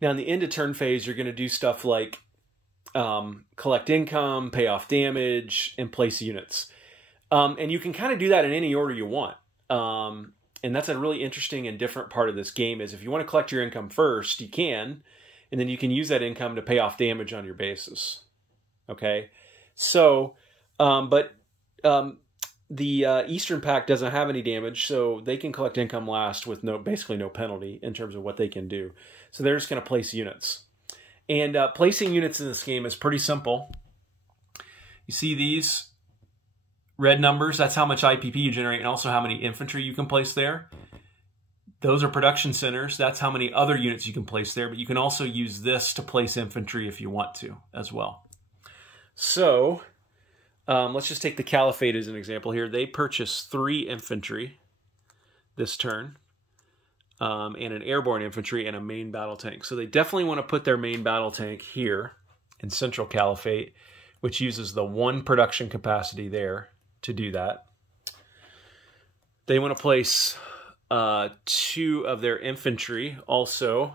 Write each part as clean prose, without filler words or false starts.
Now in the end of turn phase, you're going to do stuff like collect income, pay off damage, and place units. And you can kind of do that in any order you want. And that's a really interesting and different part of this game is if you want to collect your income first, you can, and then you can use that income to pay off damage on your bases. Okay? So, the Eastern Pack doesn't have any damage, so they can collect income last with basically no penalty in terms of what they can do. So they're just going to place units. And placing units in this game is pretty simple. You see these red numbers? That's how much IPP you generate and also how many infantry you can place there. Those are production centers. That's how many other units you can place there. But you can also use this to place infantry if you want to as well. So let's just take the Caliphate as an example here. They purchase 3 infantry this turn. And an airborne infantry and a main battle tank. So they definitely want to put their main battle tank here in Central Caliphate, which uses the 1 production capacity there to do that. They want to place 2 of their infantry also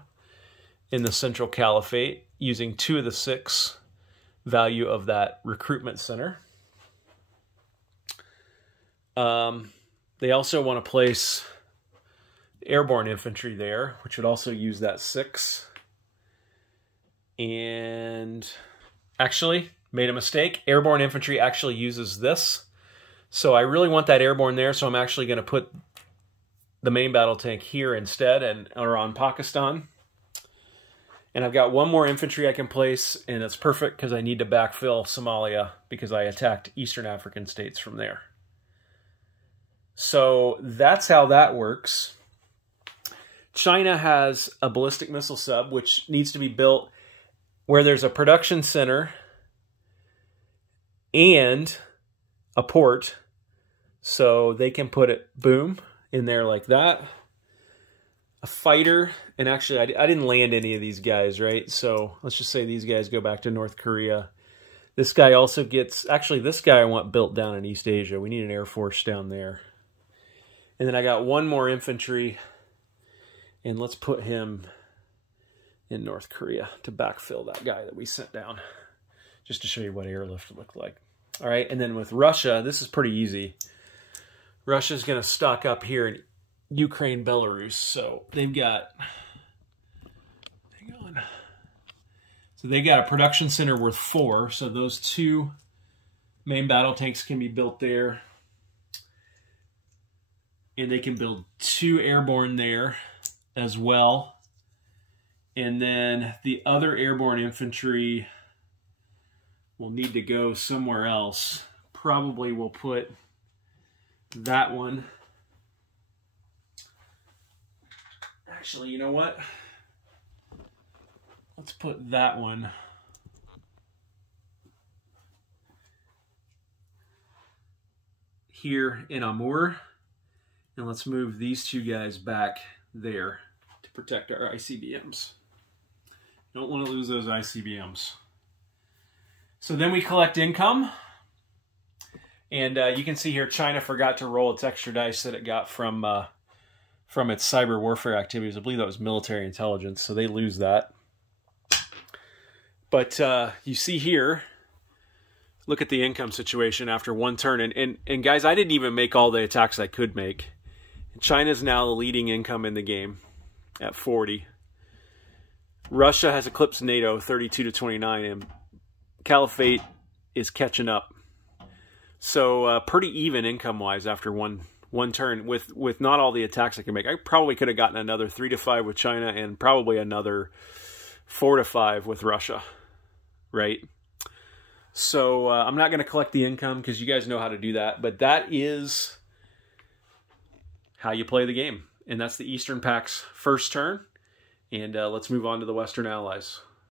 in the Central Caliphate, using 2 of the 6 value of that recruitment center. They also want to place airborne infantry there, which would also use that 6. And actually, made a mistake. Airborne infantry actually uses this. So I really want that airborne there, so I'm actually going to put the main battle tank here instead, or on Pakistan. And I've got 1 more infantry I can place, and it's perfect because I need to backfill Somalia because I attacked Eastern African states from there. So that's how that works. China has a ballistic missile sub, which needs to be built where there's a production center and a port. So they can put it, boom, in there like that. A fighter, and actually I didn't land any of these guys, right? So let's just say these guys go back to North Korea. This guy also gets, actually this guy I want built down in East Asia. We need an air force down there. And then I got 1 more infantry. And let's put him in North Korea to backfill that guy that we sent down, just to show you what airlift looked like. All right, and then with Russia, this is pretty easy. Russia's going to stock up here in Ukraine, Belarus. So they've got, hang on. So they got a production center worth 4. So those 2 main battle tanks can be built there. And they can build 2 airborne there as well. And then the other airborne infantry will need to go somewhere else. Probably we'll put that one. Actually, you know what? Let's put that one here in Amur. And let's move these 2 guys back there to protect our ICBMs. Don't want to lose those ICBMs. So then we collect income. And you can see here China forgot to roll its extra dice that it got from its cyber warfare activities. I believe that was military intelligence, so they lose that. But you see here, look at the income situation after 1 turn. And guys, I didn't even make all the attacks I could make. China's now the leading income in the game at 40. Russia has eclipsed NATO 32 to 29, and Caliphate is catching up. So pretty even income-wise after one turn with not all the attacks I can make. I probably could have gotten another 3 to 5 with China and probably another 4 to 5 with Russia, right? So I'm not going to collect the income because you guys know how to do that, but that is how you play the game. And that's the Eastern Pack's first turn. And let's move on to the Western Allies.